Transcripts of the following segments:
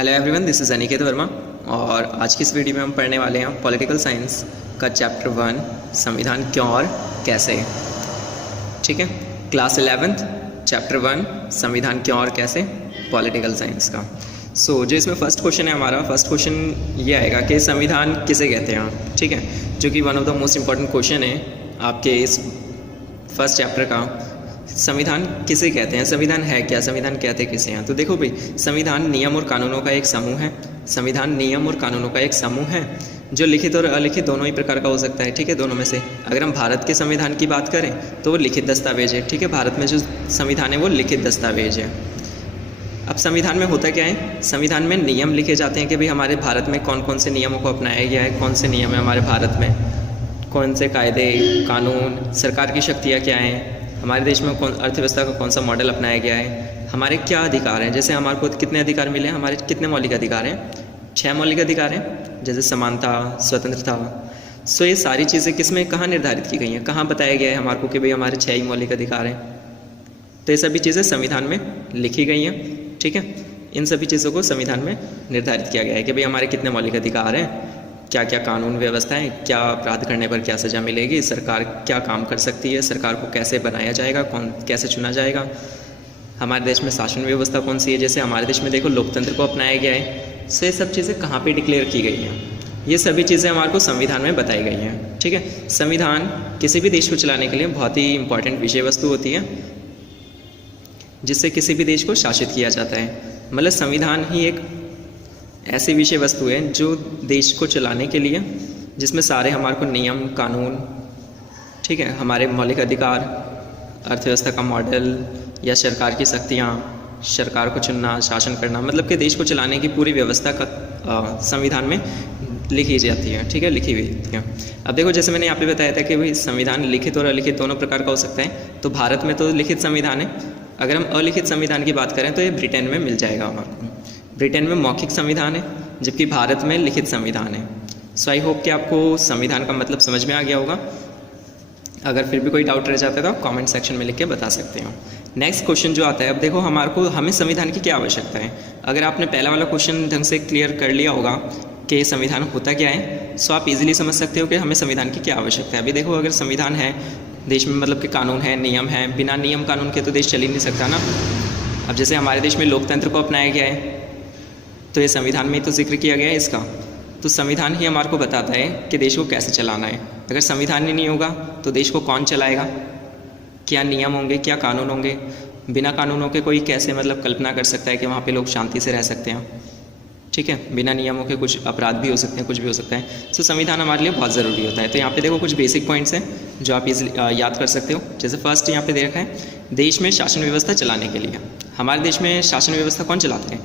Hello everyone, this is Aniket Verma और आज की इस वीडियो में हम पढ़ने वाले हैं पॉलिटिकल साइंस का चैप्टर 1 संविधान क्यों और कैसे। ठीक है, क्लास 11th चैप्टर 1 संविधान क्यों और कैसे पॉलिटिकल साइंस का। जो इसमें फर्स्ट क्वेश्चन है हमारा, फर्स्ट क्वेश्चन ये आएगा कि संविधान किसे कहते हैं। ठीक है, जो कि one of the most important question है आपके इस फर्स्ट चैप्टर का। संविधान किसे कहते हैं, संविधान है क्या, संविधान कहते किसे हैं। तो देखो भाई, संविधान नियम और कानूनों का एक समूह है। संविधान नियम और कानूनों का एक समूह है जो लिखित और अलिखित दोनों ही प्रकार का हो सकता है। ठीक है, दोनों में से अगर हम भारत के संविधान की बात करें तो वो लिखित दस्तावेज है। ठीक है, भारत में जो संविधान है वो लिखित दस्तावेज है। अब संविधान में होता क्या है, संविधान में नियम लिखे जाते हैं कि भाई हमारे भारत में कौन कौन से नियमों को अपनाया गया है, कौन से नियम है हमारे भारत में, कौन से कायदे कानून, सरकार की शक्तियाँ क्या हैं, हमारे देश में कौन अर्थव्यवस्था का कौन सा मॉडल अपनाया गया है, हमारे क्या अधिकार हैं। जैसे हमारे को कितने अधिकार मिले हैं, हमारे कितने मौलिक अधिकार हैं, 6 मौलिक अधिकार हैं, जैसे समानता, स्वतंत्रता। ये सारी चीज़ें किस में कहाँ निर्धारित की गई हैं, कहाँ बताया गया है हमारे को कि भाई हमारे 6 ही मौलिक अधिकार हैं। तो ये सभी चीज़ें संविधान में लिखी गई हैं। ठीक है, इन सभी चीज़ों को संविधान में निर्धारित किया गया है कि भाई हमारे कितने मौलिक अधिकार हैं, क्या क्या कानून व्यवस्थाएं, क्या अपराध करने पर क्या सज़ा मिलेगी, सरकार क्या काम कर सकती है, सरकार को कैसे बनाया जाएगा, कौन कैसे चुना जाएगा, हमारे देश में शासन व्यवस्था कौन सी है। जैसे हमारे देश में देखो लोकतंत्र को अपनाया गया है। ये सब चीज़ें कहाँ पे डिक्लेयर की गई हैं, ये सभी चीज़ें हमारे को संविधान में बताई गई हैं। ठीक है, संविधान किसी भी देश को चलाने के लिए बहुत ही इंपॉर्टेंट विषय वस्तु होती है जिससे किसी भी देश को शासित किया जाता है। मतलब संविधान ही एक ऐसी विषय वस्तु है जो देश को चलाने के लिए, जिसमें सारे हमारे को नियम कानून, ठीक है, हमारे मौलिक अधिकार, अर्थव्यवस्था का मॉडल या सरकार की शक्तियाँ, सरकार को चुनना, शासन करना, मतलब कि देश को चलाने की पूरी व्यवस्था का संविधान में लिखी जाती है। ठीक है, लिखी हुई होती है। अब देखो, जैसे मैंने यहाँ पे बताया था कि भाई संविधान लिखित और अलिखित दोनों प्रकार का हो सकता है। तो भारत में तो लिखित संविधान है। अगर हम अलिखित संविधान की बात करें तो ये ब्रिटेन में मिल जाएगा हमारे को। ब्रिटेन में मौखिक संविधान है जबकि भारत में लिखित संविधान है। आई होप कि आपको संविधान का मतलब समझ में आ गया होगा। अगर फिर भी कोई डाउट रह जाता है तो आप कमेंट सेक्शन में लिख के बता सकते हो। नेक्स्ट क्वेश्चन जो आता है, अब देखो हमें संविधान की क्या आवश्यकता है। अगर आपने पहला वाला क्वेश्चन ढंग से क्लियर कर लिया होगा कि संविधान होता क्या है, सो आप इजीली समझ सकते हो कि हमें संविधान की क्या आवश्यकता है। अभी देखो, अगर संविधान है देश में, मतलब कि कानून है, नियम है, बिना नियम कानून के तो देश चल ही नहीं सकता ना। अब जैसे हमारे देश में लोकतंत्र को अपनाया गया है तो ये संविधान में तो जिक्र किया गया है इसका। तो संविधान ही हमारे को बताता है कि देश को कैसे चलाना है। अगर संविधान ही नहीं होगा तो देश को कौन चलाएगा, क्या नियम होंगे, क्या कानून होंगे। बिना कानूनों के कोई कैसे मतलब कल्पना कर सकता है कि वहाँ पे लोग शांति से रह सकते हैं। ठीक है, बिना नियमों के कुछ अपराध भी हो सकते हैं, कुछ भी हो सकता है। संविधान हमारे लिए बहुत ज़रूरी होता है। तो यहाँ पे देखो कुछ बेसिक पॉइंट्स हैं जो आप इजीली याद कर सकते हो। जैसे फर्स्ट यहाँ पे दे रखा है, देश में शासन व्यवस्था चलाने के लिए। हमारे देश में शासन व्यवस्था कौन चलाते हैं,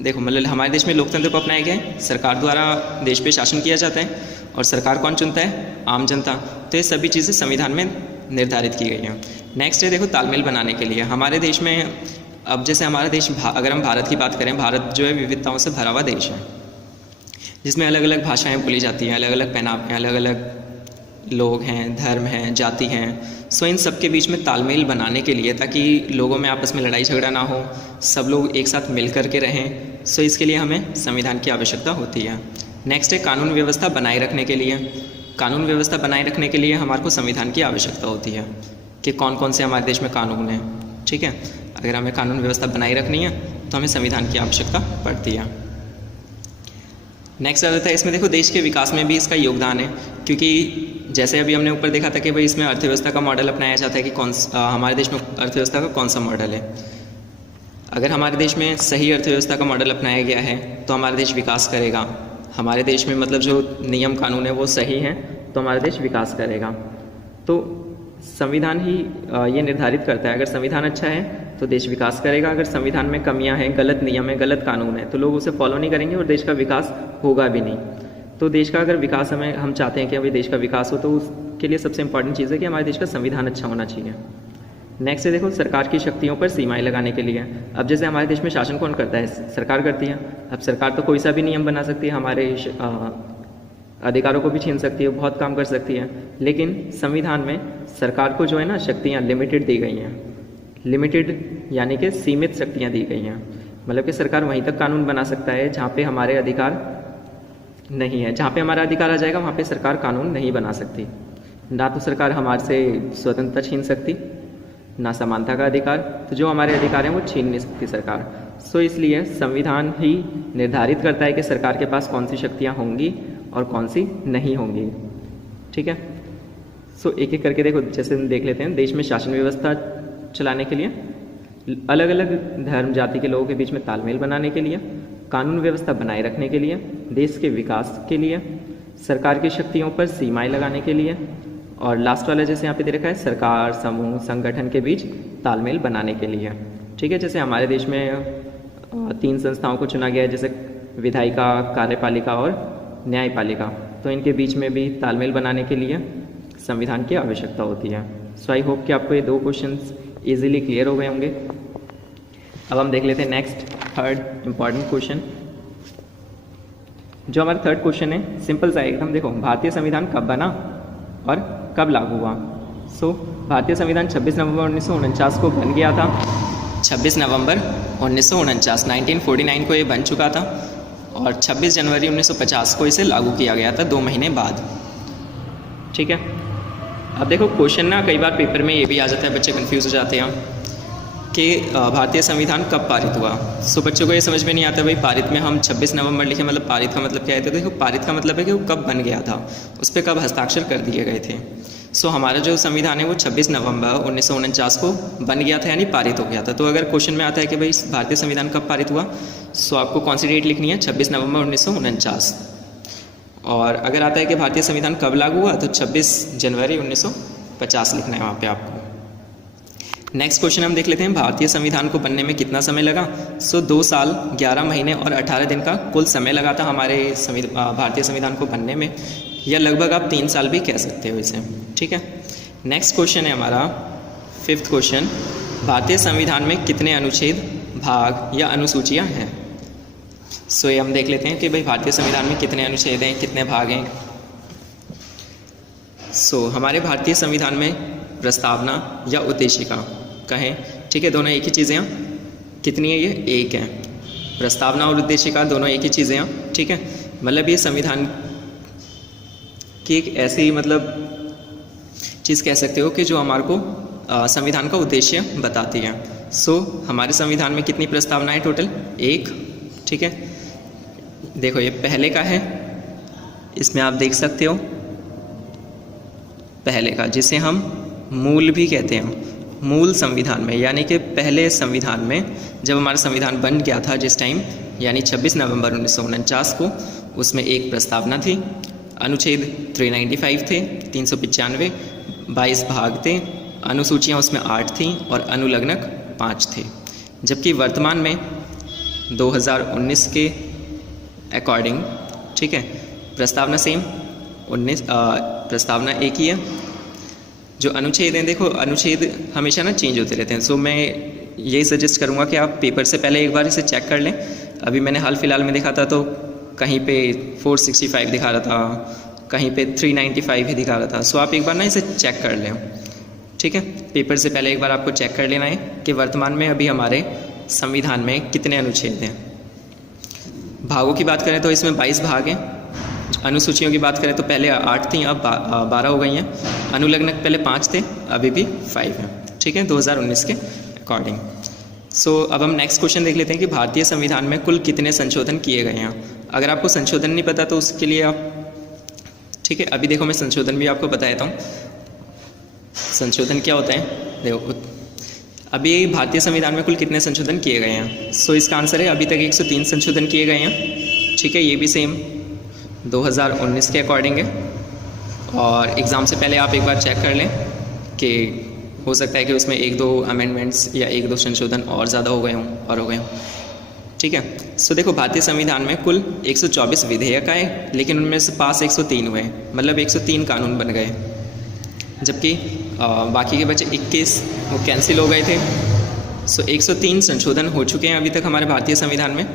देखो मतलब हमारे देश में लोकतंत्र को अपनाया गया है, सरकार द्वारा देश पे शासन किया जाता है और सरकार कौन चुनता है, आम जनता। तो ये सभी चीज़ें संविधान में निर्धारित की गई हैं। नेक्स्ट है देखो तालमेल बनाने के लिए। हमारे देश में अब जैसे हमारा देश, अगर हम भारत की बात करें, भारत जो है विविधताओं से भरा हुआ देश है जिसमें अलग अलग भाषाएँ बोली जाती हैं, अलग अलग पहनावे हैं, अलग अलग लोग हैं, धर्म हैं, जाति हैं। इन सब के बीच में तालमेल बनाने के लिए, ताकि लोगों में आपस में लड़ाई झगड़ा ना हो, सब लोग एक साथ मिल कर के रहें, इसके लिए हमें संविधान की आवश्यकता होती है। नेक्स्ट है कानून व्यवस्था बनाए रखने के लिए। कानून व्यवस्था बनाए रखने के लिए हमारे को संविधान की आवश्यकता होती है कि कौन कौन से हमारे देश में कानून हैं। ठीक है, अगर हमें कानून व्यवस्था बनाए रखनी है तो हमें संविधान की आवश्यकता पड़ती है। नेक्स्ट आता है, इसमें देखो देश के विकास में भी इसका योगदान है, क्योंकि जैसे अभी हमने ऊपर देखा था कि भाई इसमें अर्थव्यवस्था का मॉडल अपनाया जाता है कि हमारे देश में अर्थव्यवस्था का कौन सा मॉडल है। अगर हमारे देश में सही अर्थव्यवस्था का मॉडल अपनाया गया है तो हमारा देश विकास करेगा। हमारे देश में मतलब जो नियम कानून है वो सही है तो हमारा देश विकास करेगा। तो संविधान ही ये निर्धारित करता है, अगर संविधान अच्छा है तो देश विकास करेगा। अगर संविधान में कमियां हैं, गलत नियम है, गलत कानून है, तो लोग उसे फॉलो नहीं करेंगे और देश का विकास होगा भी नहीं। तो देश का अगर विकास हम चाहते हैं कि अभी देश का विकास हो, तो उसके लिए सबसे इंपॉर्टेंट चीज़ है कि हमारे देश का संविधान अच्छा होना चाहिए। नेक्स्ट है देखो सरकार की शक्तियों पर सीमाएं लगाने के लिए। अब जैसे हमारे देश में शासन कौन करता है, सरकार करती है। अब सरकार तो कोई सा भी नियम बना सकती है, हमारे अधिकारों को भी छीन सकती है, बहुत काम कर सकती है। लेकिन संविधान में सरकार को जो है ना शक्तियाँ लिमिटेड दी गई हैं। लिमिटेड यानी कि सीमित शक्तियाँ दी गई हैं। मतलब कि सरकार वहीं तक कानून बना सकता है जहाँ पे हमारे अधिकार नहीं है। जहाँ पे हमारा अधिकार आ जाएगा वहाँ पे सरकार कानून नहीं बना सकती। ना तो सरकार हमारे से स्वतंत्रता छीन सकती, ना समानता का अधिकार, तो जो हमारे अधिकार हैं वो छीन नहीं सकती सरकार। सो इसलिए संविधान ही निर्धारित करता है कि सरकार के पास कौन सी शक्तियाँ होंगी और कौन सी नहीं होंगी। ठीक है, सो एक एक करके देखो, जैसे हम देख लेते हैं। देश में शासन व्यवस्था चलाने के लिए, अलग अलग धर्म जाति के लोगों के बीच में तालमेल बनाने के लिए, कानून व्यवस्था बनाए रखने के लिए, देश के विकास के लिए, सरकार की शक्तियों पर सीमाएं लगाने के लिए, और लास्ट वाला जैसे यहाँ पे दे रखा है सरकार, समूह, संगठन के बीच तालमेल बनाने के लिए। ठीक है, जैसे हमारे देश में 3 संस्थाओं को चुना गया है, जैसे विधायिका, कार्यपालिका और न्यायपालिका, तो इनके बीच में भी तालमेल बनाने के लिए संविधान की आवश्यकता होती है। सो आई होप कि आपको ये 2 क्वेश्चंस इजीली क्लियर हो गए होंगे। अब हम देख लेते हैं नेक्स्ट थर्ड इम्पॉर्टेंट क्वेश्चन। जो हमारा थर्ड क्वेश्चन है सिंपल सा एकदम। देखो, भारतीय संविधान कब बना और कब लागू हुआ? सो भारतीय संविधान 26 नवंबर 1949 को बन गया था। 26 नवंबर 1949 1949 को ये बन चुका था और 26 जनवरी 1950 को इसे लागू किया गया था 2 महीने बाद। ठीक है, अब देखो क्वेश्चन ना कई बार पेपर में ये भी आ जाता है, बच्चे कंफ्यूज हो जाते हैं कि भारतीय संविधान कब पारित हुआ। सो बच्चों को ये समझ में नहीं आता भाई पारित में हम 26 नवंबर लिखे, मतलब पारित का मतलब क्या है? तो देखो पारित का मतलब है कि वो कब बन गया था, उस पर कब हस्ताक्षर कर दिए गए थे। सो हमारा जो संविधान है वो 26 नवंबर 1949 को बन गया था, यानी पारित हो गया था। तो अगर क्वेश्चन में आता है कि भाई भारतीय संविधान कब पारित हुआ, सो आपको कौन सी डेट लिखनी है? 26 नवंबर 1949। और अगर आता है कि भारतीय संविधान कब लागू हुआ, तो 26 जनवरी 1950 लिखना है वहाँ पे आपको। नेक्स्ट क्वेश्चन हम देख लेते हैं, भारतीय संविधान को बनने में कितना समय लगा? सो 2 साल 11 महीने और 18 दिन का कुल समय लगा था हमारे भारतीय संविधान को बनने में, या लगभग आप 3 साल भी कह सकते हो इसे। ठीक है, नेक्स्ट क्वेश्चन है हमारा 5th क्वेश्चन, भारतीय संविधान में कितने अनुच्छेद, भाग या अनुसूचियाँ हैं? सो ये हम देख लेते हैं कि भाई भारतीय संविधान में कितने अनुच्छेद हैं, कितने भाग हैं। सो हमारे भारतीय संविधान में प्रस्तावना या उद्देशिका कहें, ठीक है, दोनों एक ही चीज़ें हैं। कितनी है ये? 1 है। प्रस्तावना और उद्देशिका दोनों एक ही चीज़ें हैं। ठीक है, मतलब ये संविधान की एक ऐसी मतलब चीज़ कह सकते हो कि जो हमारे को संविधान का उद्देश्य बताती है। सो हमारे संविधान में कितनी प्रस्तावनाएं टोटल? 1। ठीक है, देखो ये पहले का है, इसमें आप देख सकते हो पहले का, जिसे हम मूल भी कहते हैं। मूल संविधान में, यानी कि पहले संविधान में जब हमारा संविधान बन गया था जिस टाइम, यानी 26 नवंबर 1949 को, उसमें 1 प्रस्तावना थी, अनुच्छेद 395 थे, 395, 22 भाग थे, अनुसूचियाँ उसमें 8 थीं और अनुलग्नक 5 थे। जबकि वर्तमान में 2019 के अकॉर्डिंग, ठीक है, प्रस्तावना सेम 19 प्रस्तावना एक ही है। जो अनुच्छेद हैं, देखो अनुच्छेद हमेशा ना चेंज होते रहते हैं। सो मैं यही सजेस्ट करूँगा कि आप पेपर से पहले एक बार इसे चेक कर लें। अभी मैंने हाल फिलहाल में देखा था तो कहीं पे 465 दिखा रहा था, कहीं पे 395 ही दिखा रहा था। सो आप एक बार ना इसे चेक कर लें। ठीक है, पेपर से पहले एक बार आपको चेक कर लेना है कि वर्तमान में अभी हमारे संविधान में कितने अनुच्छेद हैं। भागों की बात करें तो इसमें 22 भाग हैं। अनुसूचियों की बात करें तो पहले 8 थी, अब 12 हो गई हैं। अनुलग्नक पहले 5 थे, अभी भी 5 हैं। ठीक है, 2019 के अकॉर्डिंग। सो अब हम नेक्स्ट क्वेश्चन देख लेते हैं कि भारतीय संविधान में कुल कितने संशोधन किए गए हैं। अगर आपको संशोधन नहीं पता तो उसके लिए आप, ठीक है, अभी देखो मैं संशोधन भी आपको बता देता हूँ। संशोधन क्या होता है, देखो अभी भारतीय संविधान में कुल कितने संशोधन किए गए हैं। सो इसका आंसर है अभी तक 103 संशोधन किए गए हैं। ठीक है, ये भी सेम 2019 के अकॉर्डिंग है। और एग्ज़ाम से पहले आप एक बार चेक कर लें कि हो सकता है कि उसमें 1-2 अमेंडमेंट्स या 1-2 संशोधन और ज़्यादा हो गए हों। ठीक है, सो देखो भारतीय संविधान में कुल 124 विधेयक आए, लेकिन उनमें से पास 103 हुए, मतलब 103 कानून बन गए, जबकि बाकी के बचे 21 वो कैंसिल हो गए थे। सो 103 संशोधन हो चुके हैं अभी तक हमारे भारतीय संविधान में,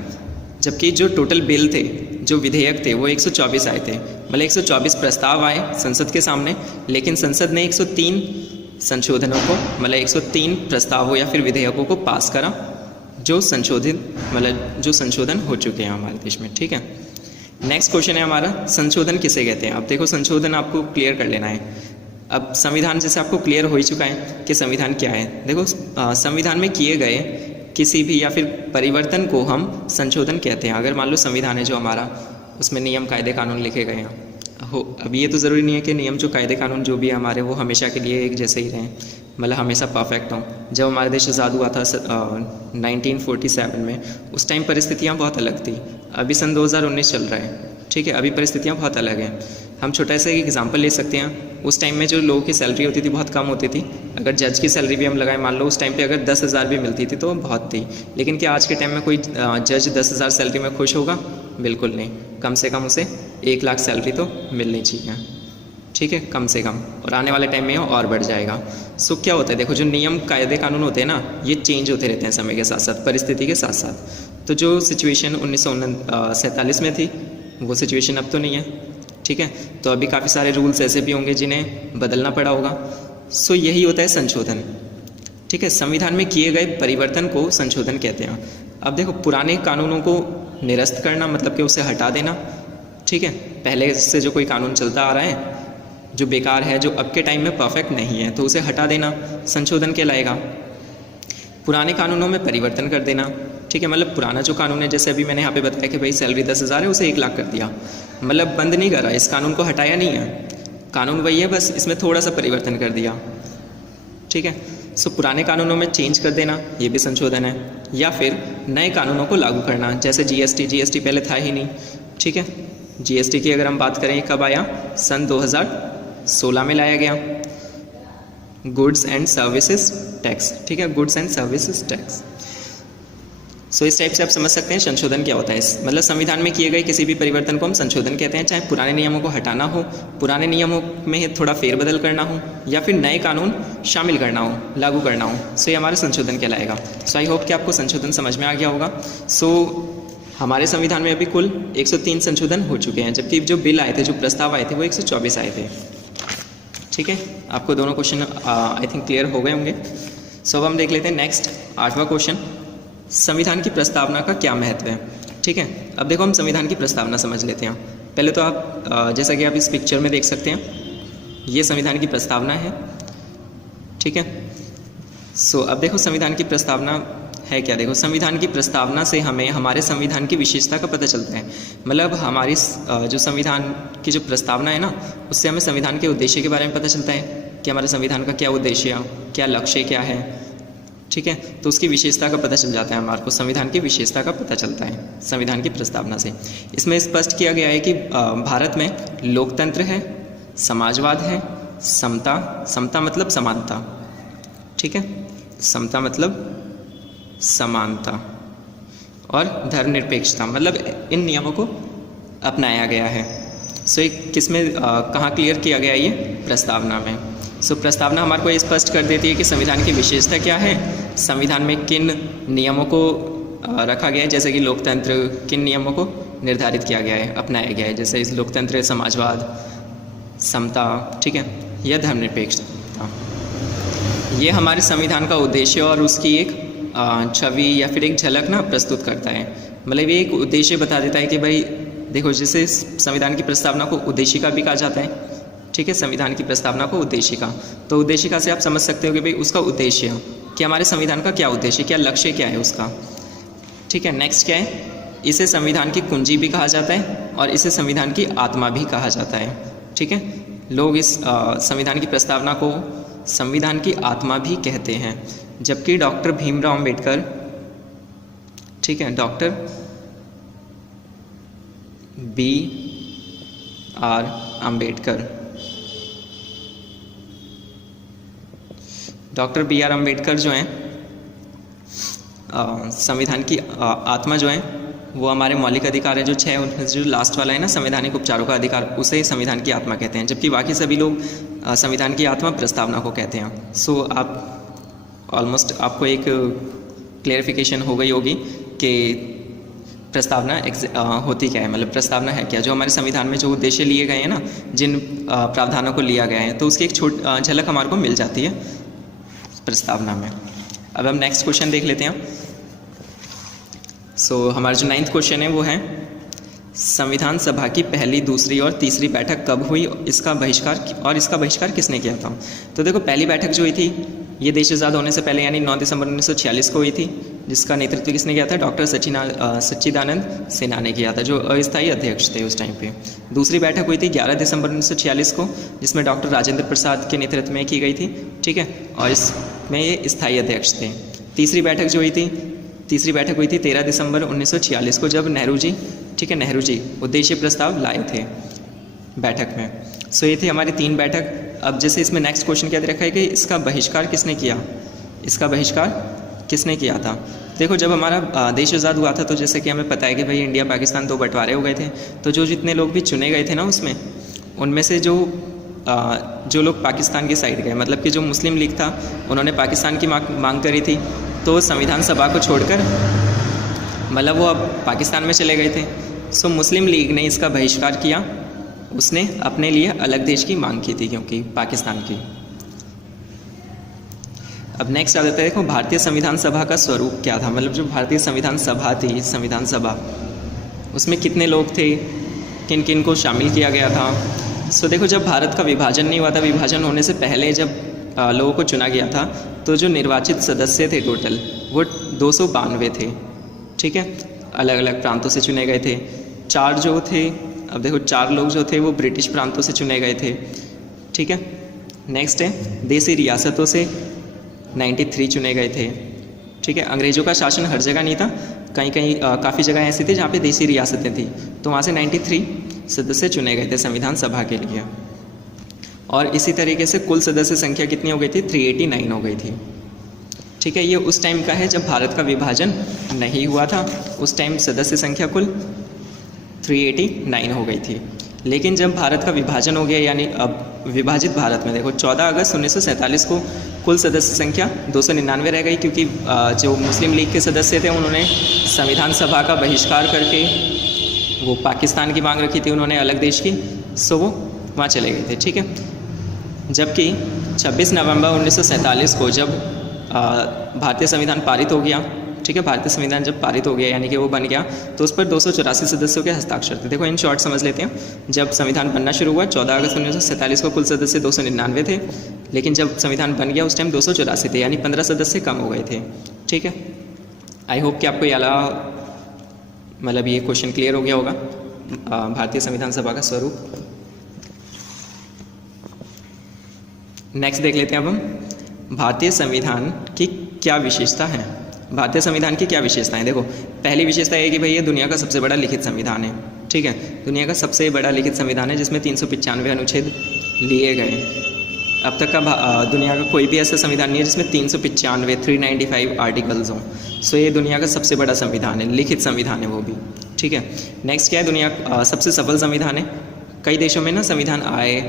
जबकि जो टोटल बिल थे, जो विधेयक थे, वो 124 आए थे। मतलब 124 प्रस्ताव आए संसद के सामने, लेकिन संसद ने 103 संशोधनों को, मतलब 103 प्रस्तावों या फिर विधेयकों को पास करा, जो संशोधन हो चुके हैं हमारे देश में। ठीक है, नेक्स्ट क्वेश्चन है हमारा, संशोधन किसे कहते हैं। अब देखो संशोधन आपको क्लियर कर लेना है। अब संविधान जैसे आपको क्लियर हो ही चुका है कि संविधान क्या है। देखो संविधान में किए गए किसी भी या फिर परिवर्तन को हम संशोधन कहते हैं। अगर मान लो संविधान है जो हमारा, उसमें नियम कायदे कानून लिखे गए हैं हो। अब ये तो ज़रूरी नहीं है कि नियम जो कायदे कानून जो भी है हमारे वो हमेशा के लिए एक जैसे ही रहें, मतलब हमेशा परफेक्ट हों। जब हमारे देश आज़ाद हुआ था 1947 में, उस टाइम परिस्थितियाँ बहुत अलग थी। अभी सन 2019 चल रहा है। ठीक है, अभी परिस्थितियाँ बहुत अलग हैं। हम छोटा सा एक एग्जांपल ले सकते हैं। उस टाइम में जो लोगों की सैलरी होती थी बहुत कम होती थी। अगर जज की सैलरी भी हम लगाएं, मान लो उस टाइम पे अगर 10,000 भी मिलती थी तो बहुत थी। लेकिन क्या आज के टाइम में कोई जज 10,000 सैलरी में खुश होगा? बिल्कुल नहीं। कम से कम उसे 1 लाख सैलरी तो मिलनी चाहिए। ठीक है, कम से कम, और आने वाले टाइम में और बढ़ जाएगा। सो क्या होता है, देखो जो नियम कायदे कानून होते हैं ना, ये चेंज होते रहते हैं समय के साथ साथ, परिस्थिति के साथ साथ। तो जो सिचुएशन 1947 में थी वो सिचुएशन अब तो नहीं है। ठीक है, तो अभी काफ़ी सारे रूल्स ऐसे भी होंगे जिन्हें बदलना पड़ा होगा। सो यही होता है संशोधन। ठीक है, संविधान में किए गए परिवर्तन को संशोधन कहते हैं। अब देखो पुराने कानूनों को निरस्त करना मतलब कि उसे हटा देना। ठीक है, पहले से जो कोई कानून चलता आ रहा है जो बेकार है, जो अब के टाइम में परफेक्ट नहीं है, तो उसे हटा देना संशोधन कहलाएगा। पुराने कानूनों में परिवर्तन कर देना। ठीक है, मतलब पुराना जो कानून है, जैसे अभी मैंने यहाँ पे बताया कि भाई सैलरी 10,000 है, उसे 1 लाख कर दिया, मतलब बंद नहीं करा, इस कानून को हटाया नहीं है, कानून वही है, बस इसमें थोड़ा सा परिवर्तन कर दिया। ठीक है, सो पुराने कानूनों में चेंज कर देना, ये भी संशोधन है। या फिर नए कानूनों को लागू करना, जैसे जीएसटी पहले था ही नहीं। ठीक है, जीएसटी की अगर हम बात करें कब आया, सन 2016 में लाया गया, गुड्स एंड सर्विसेज टैक्स। ठीक है, गुड्स एंड सर्विसेज टैक्स। सो इस टाइप से आप समझ सकते हैं संशोधन क्या होता है। मतलब संविधान में किए गए किसी भी परिवर्तन को हम संशोधन कहते हैं, चाहे पुराने नियमों को हटाना हो, पुराने नियमों में थोड़ा फेरबदल करना हो, या फिर नए कानून शामिल करना हो, लागू करना हो। सो ये हमारा संशोधन कहलाएगा। सो आई होप कि आपको संशोधन समझ में आ गया होगा। सो हमारे संविधान में अभी कुल 103 संशोधन हो चुके हैं, जबकि जो बिल आए थे, जो प्रस्ताव आए थे, वो 124 आए थे। ठीक है, आपको दोनों क्वेश्चन आई थिंक क्लियर हो गए होंगे। सो अब हम देख लेते हैं नेक्स्ट 8वां क्वेश्चन, संविधान की प्रस्तावना का क्या महत्व है। ठीक है, अब देखो हम संविधान की प्रस्तावना समझ लेते हैं। पहले तो आप जैसा कि आप इस पिक्चर में देख सकते हैं, ये संविधान की प्रस्तावना है। ठीक है, सो अब देखो संविधान की प्रस्तावना है क्या। देखो संविधान की प्रस्तावना से हमें हमारे संविधान की विशेषता का पता चलता है। मतलब हमारी जो संविधान की जो प्रस्तावना है ना, उससे हमें संविधान के उद्देश्य के बारे में पता चलता है कि हमारे संविधान का क्या उद्देश्य, क्या लक्ष्य क्या है। ठीक है, तो उसकी विशेषता का पता चल जाता है, हमारे को संविधान की विशेषता का पता चलता है संविधान की प्रस्तावना से। इसमें स्पष्ट किया गया है कि भारत में लोकतंत्र है, समाजवाद है, समता मतलब समानता। ठीक है, समता मतलब समानता, और धर्मनिरपेक्षता, मतलब इन नियमों को अपनाया गया है। सो एक किसमें कहाँ क्लियर किया गया ये, प्रस्तावना में। सो प्रस्तावना हमारे को स्पष्ट कर देती है कि संविधान की विशेषता क्या है, संविधान में किन नियमों को रखा गया है, जैसे कि लोकतंत्र, किन नियमों को निर्धारित किया गया है, अपनाया गया है, जैसे इस लोकतंत्र, समाजवाद, समता, ठीक है, यह धर्मनिरपेक्षता। ये हमारे संविधान का उद्देश्य और उसकी एक छवि या फिर एक झलक ना प्रस्तुत करता है। मतलब ये एक उद्देश्य बता देता है कि भाई देखो, जैसे संविधान की प्रस्तावना को उद्देशिका भी कहा जाता है। ठीक है, संविधान की प्रस्तावना को उद्देशिका, तो उद्देशिका से आप समझ सकते हो कि भाई उसका उद्देश्य कि हमारे संविधान का क्या उद्देश्य, क्या लक्ष्य क्या है उसका। ठीक है, नेक्स्ट क्या है, इसे संविधान की कुंजी भी कहा जाता है और इसे संविधान की आत्मा भी कहा जाता है। ठीक है, लोग इस संविधान की प्रस्तावना को संविधान की आत्मा भी कहते हैं, जबकि डॉक्टर भीमराव अंबेडकर, ठीक है, doctor B.R. Ambedkar, doctor B.R. Ambedkar जो हैं संविधान की आत्मा जो है वो हमारे मौलिक अधिकार है जो 6, उनमें जो लास्ट वाला है ना, संवैधानिक उपचारों का अधिकार, उसे संविधान की आत्मा कहते हैं, जबकि बाकी सभी लोग संविधान की आत्मा प्रस्तावना को कहते हैं। सो आप ऑलमोस्ट आपको एक क्लेरिफिकेशन हो गई होगी कि प्रस्तावना होती क्या है, मतलब प्रस्तावना है क्या, जो हमारे संविधान में जो उद्देश्य लिए गए हैं ना, जिन प्रावधानों को लिया गया है, तो उसकी एक झलक हमारे को मिल जाती है प्रस्तावना में। अब हम नेक्स्ट क्वेश्चन देख लेते हैं। सो हमारा जो 9th क्वेश्चन है वो है संविधान सभा की पहली, दूसरी और तीसरी बैठक कब हुई, इसका बहिष्कार किसने किया था। तो देखो पहली बैठक जो हुई थी ये देश आज़ाद होने से पहले यानी 9 दिसंबर 1946 को हुई थी, जिसका नेतृत्व किसने किया था, डॉक्टर सच्चिदानंद सिन्हा ने किया था, जो अस्थायी अध्यक्ष थे उस टाइम पे। दूसरी बैठक हुई थी 11 दिसंबर 1946 को, जिसमें डॉक्टर राजेंद्र प्रसाद के नेतृत्व में की गई थी, ठीक है, और इसमें ये स्थायी अध्यक्ष थे। तीसरी बैठक हुई थी 13 दिसंबर 1946 को, जब नेहरू जी उद्देश्य प्रस्ताव लाए थे बैठक में। सो ये थी हमारी 3 बैठक। अब जैसे इसमें नेक्स्ट क्वेश्चन क्या दे रखा है कि इसका बहिष्कार किसने किया था। देखो जब हमारा देश आज़ाद हुआ था तो जैसे कि हमें पता है कि भाई इंडिया पाकिस्तान 2 बंटवारे हो गए थे, तो जो जितने लोग भी चुने गए थे ना उसमें, उनमें से जो लोग पाकिस्तान की साइड गए, मतलब कि जो मुस्लिम लीग था उन्होंने पाकिस्तान की मांग करी थी, तो संविधान सभा को छोड़कर मतलब वो अब पाकिस्तान में चले गए थे। सो मुस्लिम लीग ने इसका बहिष्कार किया, उसने अपने लिए अलग देश की मांग की थी क्योंकि पाकिस्तान की। अब नेक्स्ट आ जाता है, देखो भारतीय संविधान सभा का स्वरूप क्या था, मतलब जो भारतीय संविधान सभा थी, संविधान सभा उसमें कितने लोग थे, किन किन को शामिल किया गया था। सो देखो जब भारत का विभाजन नहीं हुआ था, विभाजन होने से पहले जब लोगों को चुना गया था, तो जो निर्वाचित सदस्य थे टोटल वो 292 थे, ठीक है, अलग अलग प्रांतों से चुने गए थे। 4 जो थे, अब देखो 4 लोग जो थे वो ब्रिटिश प्रांतों से चुने गए थे, ठीक है। नेक्स्ट है देसी रियासतों से 93 चुने गए थे, ठीक है। अंग्रेज़ों का शासन हर जगह नहीं था, कहीं कहीं काफ़ी जगह ऐसी थी जहाँ पे देसी रियासतें थी, तो वहाँ से 93 सदस्य चुने गए थे संविधान सभा के लिए। और इसी तरीके से कुल सदस्य संख्या कितनी हो गई थी, 389 हो गई थी, ठीक है। ये उस टाइम का है जब भारत का विभाजन नहीं हुआ था, उस टाइम सदस्य संख्या कुल 389 हो गई थी। लेकिन जब भारत का विभाजन हो गया, यानी अब विभाजित भारत में देखो 14 अगस्त 1947 को कुल सदस्य संख्या 299 रह गई, क्योंकि जो मुस्लिम लीग के सदस्य थे उन्होंने संविधान सभा का बहिष्कार करके वो पाकिस्तान की मांग रखी थी उन्होंने अलग देश की, सो वो वहाँ चले गए थे, ठीक है। जबकि 26 नवंबर 1947 को जब भारतीय संविधान पारित हो गया, ठीक है, भारतीय संविधान जब पारित हो गया यानी कि वो बन गया, तो उस पर 284 सदस्यों के हस्ताक्षर थे। देखो इन शॉर्ट समझ लेते हैं, जब संविधान बनना शुरू हुआ 14 अगस्त 1947 को कुल सदस्य 299 थे, लेकिन जब संविधान बन गया उस टाइम 284 थे, यानी 15 सदस्य कम हो गए थे, ठीक है। आई होप कि आपको मतलब ये क्वेश्चन क्लियर हो गया होगा भारतीय संविधान सभा का स्वरूप। नेक्स्ट देख लेते हैं अब हम भारतीय संविधान की क्या विशेषता है। भारतीय संविधान की क्या विशेषताएं, देखो पहली विशेषता है कि भाई ये दुनिया का सबसे बड़ा लिखित संविधान है, ठीक है, दुनिया का सबसे बड़ा लिखित संविधान है जिसमें 395 अनुच्छेद लिए गए। अब तक का दुनिया का कोई भी ऐसा संविधान नहीं है जिसमें 395 आर्टिकल्स हों। सो ये दुनिया का सबसे बड़ा संविधान है, लिखित संविधान है वो भी, ठीक है। नेक्स्ट क्या है, दुनिया सबसे सफल संविधान है। कई देशों में ना संविधान आए,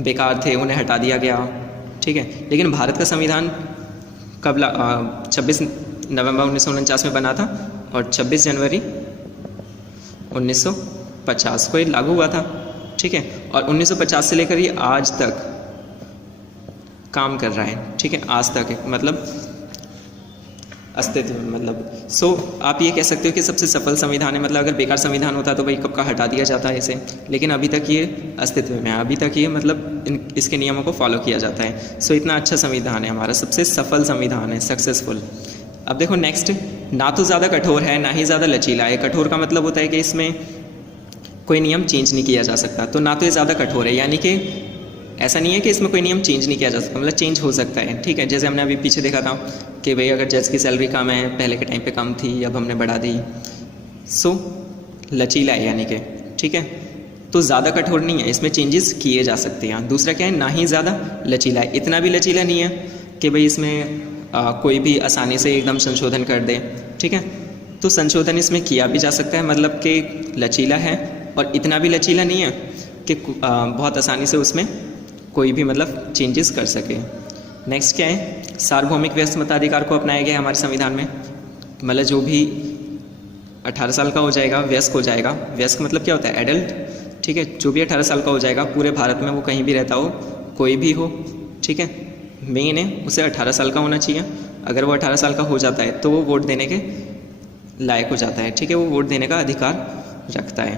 बेकार थे, उन्हें हटा दिया गया, ठीक है, लेकिन भारत का संविधान कब 26 नवंबर 1949 में बना था और 26 जनवरी 1950 को ये लागू हुआ था, ठीक है। और 1950 से लेकर ये आज तक काम कर रहा है, ठीक है, आज तक मतलब अस्तित्व में, मतलब सो आप ये कह सकते हो कि सबसे सफल संविधान है। मतलब अगर बेकार संविधान होता तो भाई कब का हटा दिया जाता है इसे, लेकिन अभी तक ये अस्तित्व में है, अभी तक ये मतलब इसके नियमों को फॉलो किया जाता है। सो इतना अच्छा संविधान है हमारा, सबसे सफल संविधान है, सक्सेसफुल। अब देखो नेक्स्ट, ना तो ज़्यादा कठोर है ना ही ज़्यादा लचीला है। कठोर का मतलब होता है कि इसमें कोई नियम चेंज नहीं किया जा सकता, तो ना तो ये ज़्यादा कठोर है, यानी कि ऐसा नहीं है कि इसमें कोई नियम चेंज नहीं किया जा सकता, मतलब चेंज हो सकता है, ठीक है। जैसे हमने अभी पीछे देखा था कि भाई अगर जज की सैलरी कम है, पहले के टाइम पे कम थी, अब हमने बढ़ा दी, सो लचीला है यानी कि, ठीक है। तो ज़्यादा कठोर नहीं है, इसमें चेंजेस किए जा सकते हैं। दूसरा क्या है, ना ही ज़्यादा लचीला है, इतना भी लचीला नहीं है कि भाई इसमें कोई भी आसानी से एकदम संशोधन कर दे, ठीक है। तो संशोधन इसमें किया भी जा सकता है, मतलब कि लचीला है, और इतना भी लचीला नहीं है कि बहुत आसानी से उसमें कोई भी मतलब चेंजेस कर सके। नेक्स्ट क्या है, सार्वभौमिक व्यस्क मताधिकार को अपनाया गया है हमारे संविधान में। मतलब जो भी 18 साल का हो जाएगा व्यस्क हो जाएगा। व्यस्क मतलब क्या होता है, एडल्ट, ठीक है। जो भी 18 साल का हो जाएगा पूरे भारत में, वो कहीं भी रहता हो, कोई भी हो, ठीक है, मेन है उसे 18 साल का होना चाहिए। अगर वो 18 साल का हो जाता है तो वो वोट देने के लायक हो जाता है, ठीक है, वो वोट देने का अधिकार रखता है,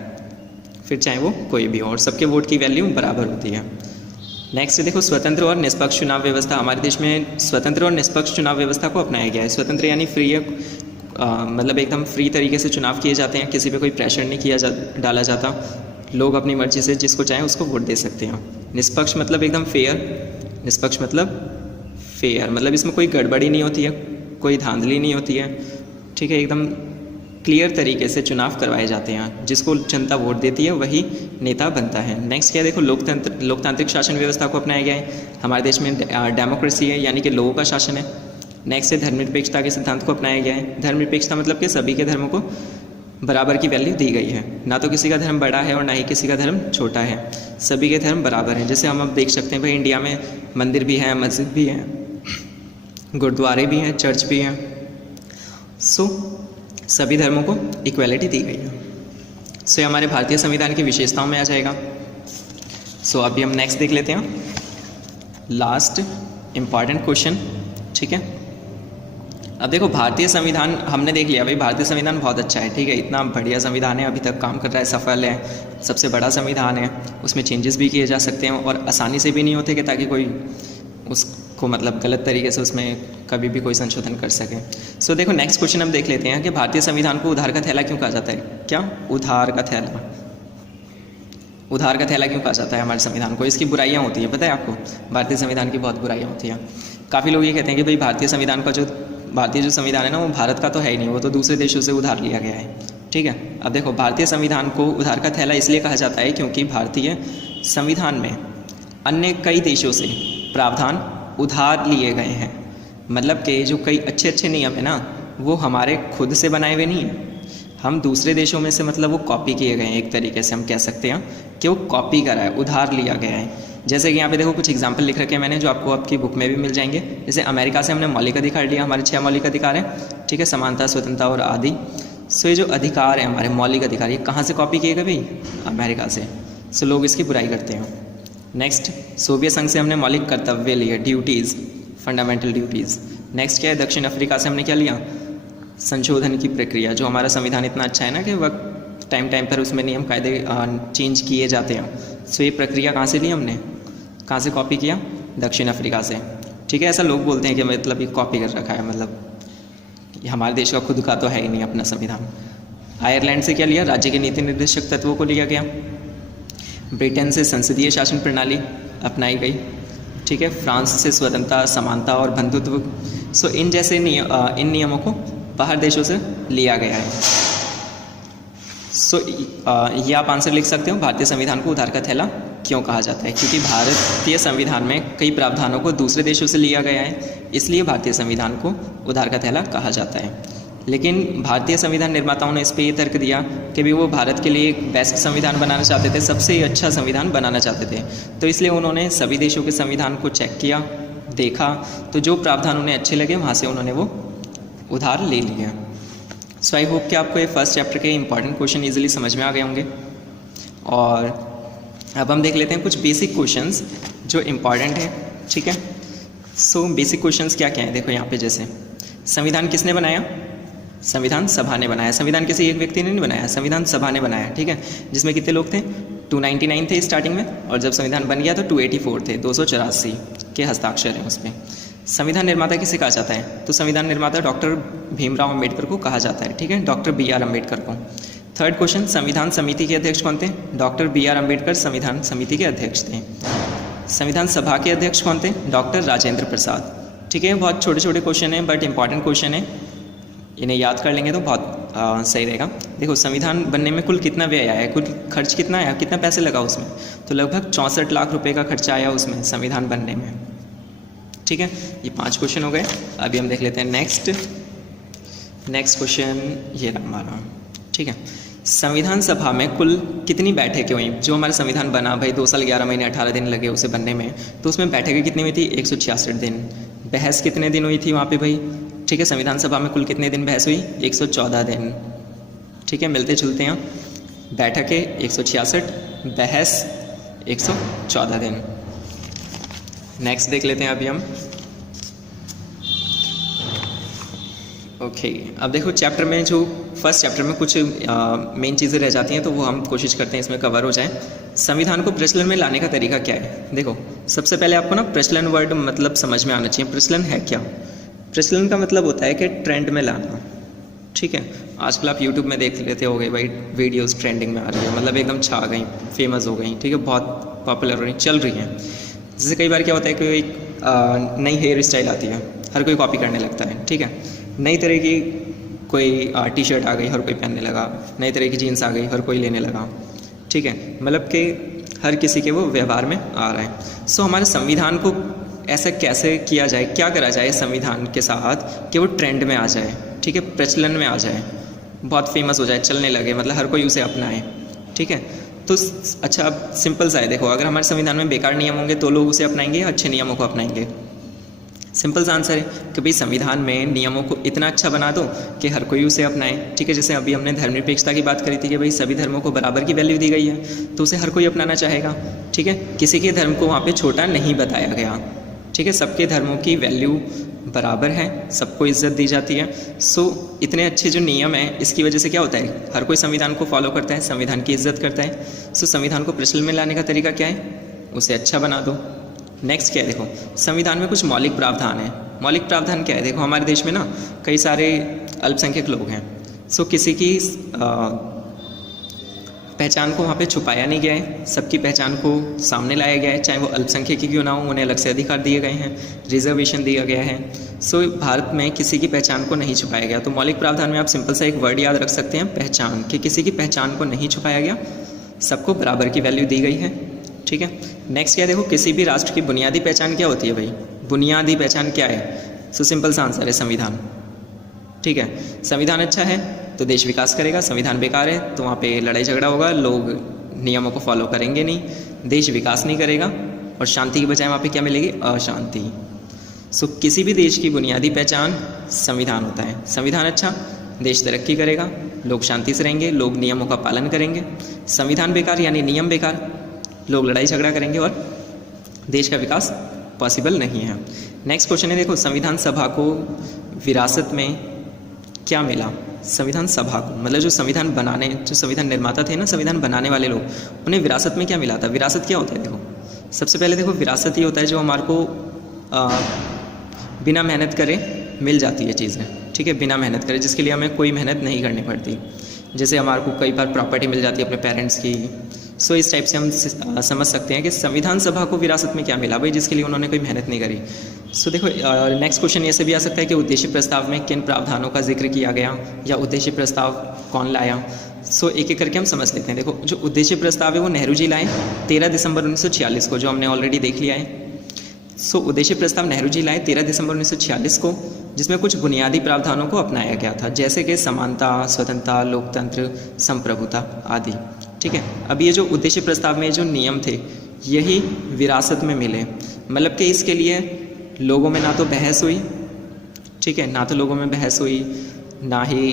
फिर चाहे वो कोई भी हो, और सबके वोट की वैल्यू बराबर होती है। नेक्स्ट देखो, स्वतंत्र और निष्पक्ष चुनाव व्यवस्था। हमारे देश में स्वतंत्र और निष्पक्ष चुनाव व्यवस्था को अपनाया गया है। स्वतंत्र यानी फ्री है, मतलब एकदम फ्री तरीके से चुनाव किए जाते हैं, किसी पे कोई प्रेशर नहीं डाला जाता, लोग अपनी मर्जी से जिसको चाहें उसको वोट दे सकते हैं। निष्पक्ष मतलब एकदम फेयर, निष्पक्ष मतलब फेयर, मतलब इसमें कोई गड़बड़ी नहीं होती है, कोई धांधली नहीं होती है, ठीक है, एकदम क्लियर तरीके से चुनाव करवाए जाते हैं, जिसको जनता वोट देती है वही नेता बनता है। नेक्स्ट क्या है, देखो, लोकतांत्रिक शासन व्यवस्था को अपनाया गया है। हमारे देश में डेमोक्रेसी है, यानी कि लोगों का शासन है। नेक्स्ट है धर्मनिरपेक्षता के सिद्धांत को अपनाया गया है। धर्मनिरपेक्षता मतलब कि सभी के धर्मों को बराबर की वैल्यू दी गई है, ना तो किसी का धर्म बड़ा है और ना ही किसी का धर्म छोटा है, सभी के धर्म बराबर हैं। जैसे हम अब देख सकते हैं भाई, इंडिया में मंदिर भी हैं, मस्जिद भी हैं, गुरुद्वारे भी हैं, चर्च भी हैं, सो सभी धर्मों को इक्वलिटी दी गई है। सो ये हमारे भारतीय संविधान की विशेषताओं में आ जाएगा। सो अभी हम नेक्स्ट देख लेते हैं, लास्ट इम्पॉर्टेंट क्वेश्चन, ठीक है। अब देखो, भारतीय संविधान हमने देख लिया भाई, भारतीय संविधान बहुत अच्छा है, ठीक है, इतना बढ़िया संविधान है, अभी तक काम कर रहा है, सफल है, सबसे बड़ा संविधान है, उसमें चेंजेस भी किए जा सकते हैं और आसानी से भी नहीं होते कि ताकि कोई उसको मतलब गलत तरीके से उसमें कभी भी कोई संशोधन कर सके। सो देखो, नेक्स्ट क्वेश्चन हम देख लेते हैं कि भारतीय संविधान को उधार का थैला क्यों कहा जाता है। क्या? उधार का थैला, उधार का थैला क्यों कहा जाता है हमारे संविधान को? इसकी बुराइयाँ होती है, पता है आपको, भारतीय संविधान की बहुत बुराइयाँ होती हैं। काफ़ी लोग ये कहते हैं कि भाई भारतीय संविधान का भारतीय जो संविधान है ना, वो भारत का तो है ही नहीं, वो तो दूसरे देशों से उधार लिया गया है, ठीक है। अब देखो, भारतीय संविधान को उधार का थैला इसलिए कहा जाता है क्योंकि भारतीय संविधान में अन्य कई देशों से प्रावधान उधार लिए गए हैं। मतलब कि जो कई अच्छे अच्छे नियम है ना, वो हमारे खुद से बनाए हुए नहीं हैं, हम दूसरे देशों में से मतलब वो कॉपी किए गए हैं, एक तरीके से हम कह सकते हैं कि वो कॉपी करा है, उधार लिया गया है। जैसे कि यहाँ पे देखो कुछ एग्जाम्पल लिख रखे हैं मैंने, जो आपको आपकी बुक में भी मिल जाएंगे। जैसे अमेरिका से हमने मौलिक अधिकार लिया, हमारे 6 मौलिक अधिकार हैं, ठीक है, समानता, स्वतंत्रता और आदि। सो ये जो अधिकार है हमारे मौलिक अधिकार, ये कहाँ से कॉपी किए गए भाई? अमेरिका से। सो लोग इसकी बुराई करते हैं। नेक्स्ट, सोवियत संघ से हमने मौलिक कर्तव्य लिए, ड्यूटीज़, फंडामेंटल ड्यूटीज़। नेक्स्ट क्या है, दक्षिण अफ्रीका से हमने क्या लिया? संशोधन की प्रक्रिया। जो हमारा संविधान इतना अच्छा है ना कि वक्त टाइम टाइम पर उसमें नियम कायदे चेंज किए जाते हैं। सो ये प्रक्रिया कहाँ से ली हमने, कहाँ से कॉपी किया? दक्षिण अफ्रीका से, ठीक है। ऐसा लोग बोलते हैं कि मतलब ये कॉपी कर रखा है, मतलब ये हमारे देश का खुद का तो है ही नहीं अपना संविधान। आयरलैंड से क्या लिया? राज्य के नीति निर्देशक तत्वों को लिया गया। ब्रिटेन से संसदीय शासन प्रणाली अपनाई गई, ठीक है। फ्रांस से स्वतंत्रता, समानता और बंधुत्व। सो इन जैसे इन नियमों को बाहर देशों से लिया गया है। सो ये आप आंसर लिख सकते हो, भारतीय संविधान को उधार का थैला क्यों कहा जाता है? क्योंकि भारतीय संविधान में कई प्रावधानों को दूसरे देशों से लिया गया है, इसलिए भारतीय संविधान को उधार का थैला कहा जाता है। लेकिन भारतीय संविधान निर्माताओं ने इस पर ये तर्क दिया कि भी वो भारत के लिए एक बेस्ट संविधान बनाना चाहते थे, सबसे अच्छा संविधान बनाना चाहते थे। तो इसलिए उन्होंने सभी देशों के संविधान को चेक किया, देखा, तो जो प्रावधान उन्हें अच्छे लगे वहाँ से उन्होंने वो उधार ले लिया। सो आई होप कि आपको ये फर्स्ट चैप्टर के इंपॉर्टेंट क्वेश्चन ईजिली समझ में आ गए होंगे। और अब हम देख लेते हैं कुछ बेसिक क्वेश्चंस जो इम्पॉर्टेंट है, ठीक है। सो बेसिक क्वेश्चंस क्या क्या हैं, देखो यहाँ पे। जैसे संविधान किसने बनाया? संविधान सभा ने बनाया। संविधान किसी एक व्यक्ति ने नहीं बनाया, संविधान सभा ने बनाया, ठीक है। जिसमें कितने लोग थे? 299 थे स्टार्टिंग में, और जब संविधान बन गया तो 284 थे, 284 के हस्ताक्षर हैं उस पर। संविधान निर्माता किसे कहा जाता है? तो संविधान निर्माता डॉक्टर भीमराव अम्बेडकर को कहा जाता है, ठीक है, डॉक्टर BR अम्बेडकर को। थर्ड क्वेश्चन, संविधान समिति के अध्यक्ष कौन थे? डॉक्टर BR अम्बेडकर संविधान समिति के अध्यक्ष थे। संविधान सभा के अध्यक्ष कौन थे? डॉक्टर राजेंद्र प्रसाद, ठीक है। बहुत छोटे छोटे क्वेश्चन हैं बट इंपॉर्टेंट क्वेश्चन है, इन्हें याद कर लेंगे तो बहुत सही रहेगा। देखो, संविधान बनने में कुल कितना व्यय आया है, कुल खर्च कितना आया, कितना पैसे लगा उसमें? तो लगभग 64 लाख रुपए का खर्चा आया उसमें संविधान बनने में, ठीक है। ये 5 क्वेश्चन हो गए। अभी हम देख लेते हैं नेक्स्ट क्वेश्चन, ये रहा हमारा, ठीक है। संविधान सभा में कुल कितनी बैठकें हुई? जो हमारा संविधान बना भाई 2 साल 11 महीने 18 दिन लगे उसे बनने में, तो उसमें बैठकें कितनी हुई थी? 166 दिन। बहस कितने दिन हुई थी वहाँ पे भाई, ठीक है। संविधान सभा में कुल कितने दिन बहस हुई? 114 दिन, ठीक है। मिलते जुलते हैं, बैठकें 166, बहस 114 दिन। नेक्स्ट देख लेते हैं अभी हम ओके अब देखो चैप्टर में जो फर्स्ट चैप्टर में कुछ मेन चीज़ें रह जाती हैं तो वो हम कोशिश करते हैं इसमें कवर हो जाए। संविधान को प्रचलन में लाने का तरीका क्या है? देखो सबसे पहले आपको ना प्रचलन वर्ड मतलब समझ में आना चाहिए। प्रचलन है क्या? प्रचलन का मतलब होता है कि ट्रेंड में लाना। ठीक है, आजकल आप यूट्यूब में देख लेते होगे भाई वीडियोस ट्रेंडिंग में आ रही है, मतलब एकदम छा गई, फेमस हो गई, ठीक है, बहुत पॉपुलर हो रही, चल रही हैं। जैसे कई बार क्या होता है कि एक नई हेयर स्टाइल आती है, हर कोई कॉपी करने लगता है। ठीक है, नई तरह की कोई टी शर्ट आ गई, हर कोई पहनने लगा, नई तरह की जीन्स आ गई, हर कोई लेने लगा। ठीक है, मतलब कि हर किसी के वो व्यवहार में आ रहा है। सो हमारे संविधान को ऐसा कैसे किया जाए, क्या करा जाए संविधान के साथ कि वो ट्रेंड में आ जाए, ठीक है, प्रचलन में आ जाए, बहुत फेमस हो जाए, चलने लगे, मतलब हर कोई उसे अपनाए। ठीक है, तो अच्छा अब सिंपल सा है, देखो अगर हमारे संविधान में बेकार नियम होंगे तो लोग उसे अपनाएंगे या अच्छे नियमों को अपनाएंगे? सिंपल सा आंसर है कि भाई संविधान में नियमों को इतना अच्छा बना दो कि हर कोई उसे अपनाए। ठीक है, जैसे अभी हमने धर्मनिरपेक्षता की बात करी थी कि भाई सभी धर्मों को बराबर की वैल्यू दी गई है तो उसे हर कोई अपनाना चाहेगा। ठीक है, किसी के धर्म को वहाँ पे छोटा नहीं बताया गया। ठीक है, सबके धर्मों की वैल्यू बराबर है, सबको इज्जत दी जाती है। सो इतने अच्छे जो नियम हैं इसकी वजह से क्या होता है, हर कोई संविधान को फॉलो करता है, संविधान की इज्जत करता है। सो संविधान को प्रचलन में लाने का तरीका क्या है? उसे अच्छा बना दो। नेक्स्ट क्या है, देखो संविधान में कुछ मौलिक प्रावधान है। मौलिक प्रावधान क्या है? देखो हमारे देश में ना कई सारे अल्पसंख्यक लोग हैं। सो किसी की पहचान को वहाँ पे छुपाया नहीं गया है, सबकी पहचान को सामने लाया गया है, चाहे वो अल्पसंख्यक ही क्यों ना हो, उन्हें अलग से अधिकार दिए गए हैं, रिजर्वेशन दिया गया है। सो भारत में किसी की पहचान को नहीं छुपाया गया। तो मौलिक प्रावधान में आप सिंपल सा एक वर्ड याद रख सकते हैं, पहचान, कि किसी की पहचान को नहीं छुपाया गया, सबको बराबर की वैल्यू दी गई है। ठीक है, नेक्स्ट क्या है, देखो किसी भी राष्ट्र की बुनियादी पहचान क्या होती है भाई? बुनियादी पहचान क्या है? सो सिंपल सा आंसर है संविधान। ठीक है, संविधान अच्छा है तो देश विकास करेगा, संविधान बेकार है तो वहाँ पे लड़ाई झगड़ा होगा, लोग नियमों को फॉलो करेंगे नहीं, देश विकास नहीं करेगा और शांति की बजाय वहाँ पे क्या मिलेगी? अशांति। सो किसी भी देश की बुनियादी पहचान संविधान होता है। संविधान अच्छा, देश तरक्की करेगा, लोग शांति से रहेंगे, लोग नियमों का पालन करेंगे। संविधान बेकार यानी नियम बेकार, लोग लड़ाई झगड़ा करेंगे और देश का विकास पॉसिबल नहीं है। नेक्स्ट क्वेश्चन है, देखो संविधान सभा को विरासत में क्या मिला? संविधान सभा को मतलब जो संविधान बनाने, जो संविधान निर्माता थे ना, संविधान बनाने वाले लोग, उन्हें विरासत में क्या मिला था? विरासत क्या होता है? देखो सबसे पहले देखो विरासत ये होता है जो हमारे को बिना मेहनत करे मिल जाती है चीज़ें। ठीक है, बिना मेहनत करे, जिसके लिए हमें कोई मेहनत नहीं करनी पड़ती। जैसे हमारे को कई बार प्रॉपर्टी मिल जाती है अपने पेरेंट्स की। सो इस टाइप से हम समझ सकते हैं कि संविधान सभा को विरासत में क्या मिला भाई, जिसके लिए उन्होंने कोई मेहनत नहीं करी। सो देखो नेक्स्ट क्वेश्चन ऐसे भी आ सकता है कि उद्देश्य प्रस्ताव में किन प्रावधानों का जिक्र किया गया या उद्देश्य प्रस्ताव कौन लाया। सो एक एक करके हम समझ लेते हैं। देखो जो उद्देश्य प्रस्ताव है वो नेहरू जी लाए 13 दिसंबर 1946 को, जो हमने ऑलरेडी देख लिया है। सो उद्देश्य प्रस्ताव नेहरू जी लाए 13 दिसंबर 1946 को, जिसमें कुछ बुनियादी प्रावधानों को अपनाया गया था, जैसे कि समानता, स्वतंत्रता, लोकतंत्र, संप्रभुता आदि। ठीक है, अब ये जो उद्देश्य प्रस्ताव में जो नियम थे यही विरासत में मिले, मतलब कि इसके लिए लोगों में ना तो बहस हुई, ठीक है, ना तो लोगों में बहस हुई, ना ही